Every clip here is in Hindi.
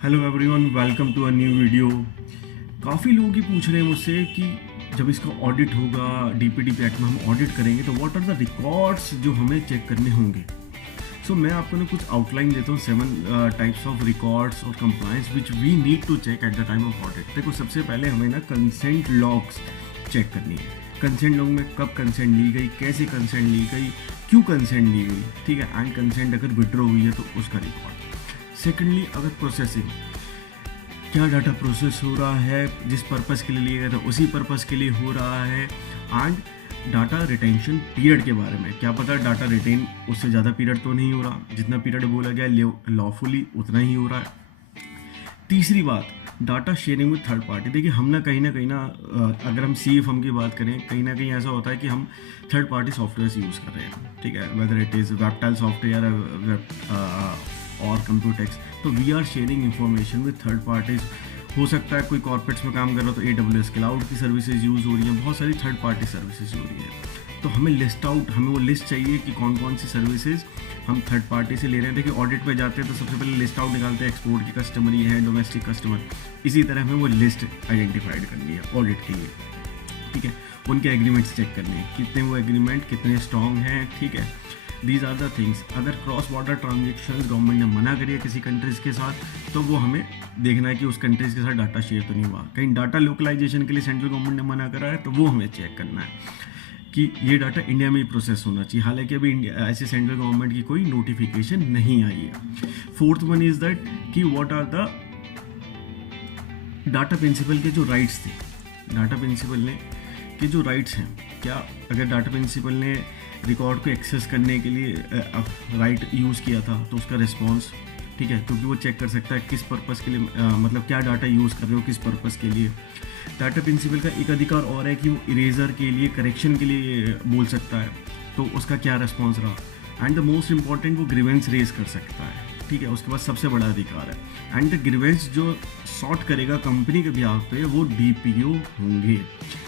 Hello everyone, welcome to a new video. काफ़ी लोग ये पूछ रहे हैं मुझसे कि जब इसका ऑडिट होगा, डीपीडीपी एक्ट में हम ऑडिट करेंगे तो व्हाट आर द रिकॉर्ड्स जो हमें चेक करने होंगे। सो मैं आपको ना कुछ आउटलाइन देता हूँ, 7 टाइप्स ऑफ रिकॉर्ड्स और compliance which we need to check at the time of audit. देखो, सबसे पहले हमें ना कंसेंट लॉग्स चेक करनी है। कंसेंट लॉग में कब कंसेंट ली गई, कैसे कंसेंट ली गई, क्यों कंसेंट ली गई, ठीक है। एंड कंसेंट अगर विड्रॉ हुई है तो उसका रिकॉर्ड। सेकेंडली, अगर प्रोसेसिंग, क्या डाटा प्रोसेस हो रहा है, जिस पर्पज़ के लिए लिया गया था उसी पर्पज़ के लिए हो रहा है। एंड डाटा रिटेंशन पीरियड के बारे में, क्या पता डाटा रिटेन उससे ज़्यादा पीरियड तो नहीं हो रहा, जितना पीरियड बोला गया लॉफुली उतना ही हो रहा है। तीसरी बात, data sharing with third party. देखिए, हम ना कहीं ना अगर हम सी फर्म की बात करें, कहीं ना कहीं ऐसा होता है कि हम थर्ड पार्टी सॉफ्टवेयर यूज़ कर रहे हैं, ठीक है, whether it is Webtel software और कंप्यूटेक्स। तो we are sharing information with third parties. हो सकता है कोई कॉर्पोरेट्स में काम कर रहा हो तो AWS क्लाउड की सर्विसेज यूज़ हो रही हैं, बहुत सारी थर्ड पार्टी सर्विसेज हो रही हैं। तो हमें हमें वो लिस्ट चाहिए कि कौन कौन सी सर्विसेज हम थर्ड पार्टी से ले रहे हैं। देखिए, ऑडिट पे जाते हैं तो सबसे पहले लिस्ट आउट निकालते हैं, एक्सपोर्ट की कस्टमर ये है, डोमेस्टिक कस्टमर। इसी तरह हमें वो लिस्ट आइडेंटिफाइड करनी है ऑडिट के लिए, ठीक है। उनके एग्रीमेंट्स चेक करने हैं, कितने वो एग्रीमेंट कितने स्ट्रॉन्ग हैं, ठीक है। These are the things. अगर क्रॉस बॉर्डर ट्रांजेक्शन गवर्नमेंट ने मना करी है किसी कंट्रीज़ के साथ, तो वो हमें देखना है कि उस कंट्रीज़ के साथ डाटा शेयर तो नहीं हुआ। कहीं डाटा लोकलाइजेशन के लिए सेंट्रल गवर्नमेंट ने मना करा है तो वो हमें चेक करना है कि ये डाटा इंडिया में ही प्रोसेस होना चाहिए। हालांकि अभी इंडिया ऐसे सेंट्रल गवर्नमेंट की कोई नोटिफिकेशन नहीं आई है। फोर्थ वन इज़ दैट कि what are the data principal के जो राइट्स थे, डाटा प्रिंसिपल ने के जो राइट्स हैं, क्या अगर डाटा प्रिंसिपल ने रिकॉर्ड को एक्सेस करने के लिए राइट यूज़ किया था तो उसका रिस्पॉन्स, ठीक है, क्योंकि वो चेक कर सकता है किस पर्पज़ के लिए, मतलब क्या डाटा यूज़ कर रहे हो, किस पर्पज़ के लिए। डाटा प्रिंसिपल का एक अधिकार और है कि वो इरेजर के लिए, करेक्शन के लिए बोल सकता है, तो उसका क्या रिस्पॉन्स रहा। एंड द मोस्ट इंपॉर्टेंट, वो ग्रीवेंस रेज कर सकता है, ठीक है, उसके पास सबसे बड़ा अधिकार है। एंड द ग्रीवेंस जो सॉर्ट करेगा कंपनी के बिहाफ पे वो DPO होंगे,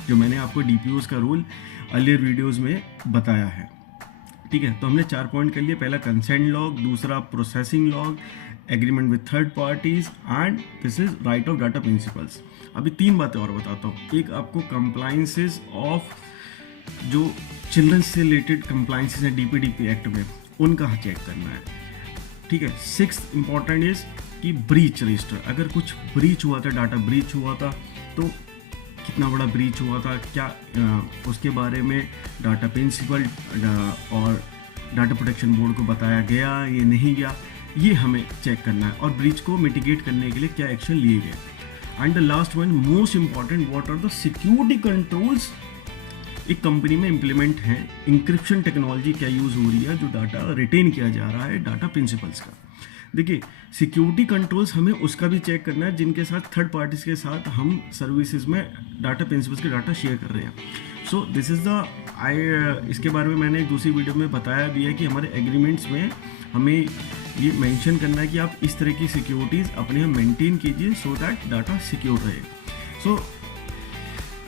जो मैंने आपको DPOs का रोल अर्लियर वीडियोस में बताया है, ठीक है। तो हमने 4 पॉइंट कर लिए। पहला कंसेंट लॉग, दूसरा processing log, agreement with third parties, and this is right of data principles. अभी 3 बातें और बताता हूँ। एक, आपको कंप्लायंसेस ऑफ जो चिल्ड्रन से रिलेटेड कंप्लायंसेस हैं DPDP एक्ट में, उनका चेक करना है, ठीक है। 6th इंपॉर्टेंट इज कि ब्रीच रजिस्टर, अगर कुछ ब्रीच हुआ था, डाटा ब्रीच हुआ था तो कितना बड़ा ब्रीच हुआ था, क्या उसके बारे में डाटा प्रिंसिपल और डाटा प्रोटेक्शन बोर्ड को बताया गया, ये नहीं गया, ये हमें चेक करना है। और ब्रीच को मिटिगेट करने के लिए क्या एक्शन लिए गए। And the last one, most important, what are the security controls एक कंपनी में इम्प्लीमेंट है। इंक्रिप्शन टेक्नोलॉजी क्या यूज़ हो रही है जो डाटा रिटेन किया जा रहा है डाटा प्रिंसिपल्स का। देखिए, सिक्योरिटी कंट्रोल्स हमें उसका भी चेक करना है जिनके साथ थर्ड पार्टीज के साथ हम सर्विसेज में डाटा प्रिंसिपल्स के डाटा शेयर कर रहे हैं। सो दिस इज़ द इसके बारे में मैंने एक दूसरी वीडियो में बताया भी है कि हमारे एग्रीमेंट्स में हमें ये मेंशन करना है कि आप इस तरह की सिक्योरिटीज़ अपने यहाँ मेंटेन कीजिए सो दैट डाटा सिक्योर रहे। So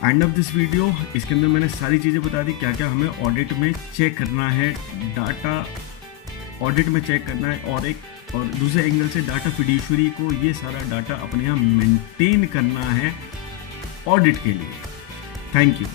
end of this video, इसके अंदर मैंने सारी चीज़ें बता दी, क्या क्या हमें ऑडिट में चेक करना है, डाटा ऑडिट में चेक करना है, और दूसरे एंगल से डाटा फिड्यूशरी को ये सारा डाटा अपने यहाँ मेंटेन करना है ऑडिट के लिए। Thank you.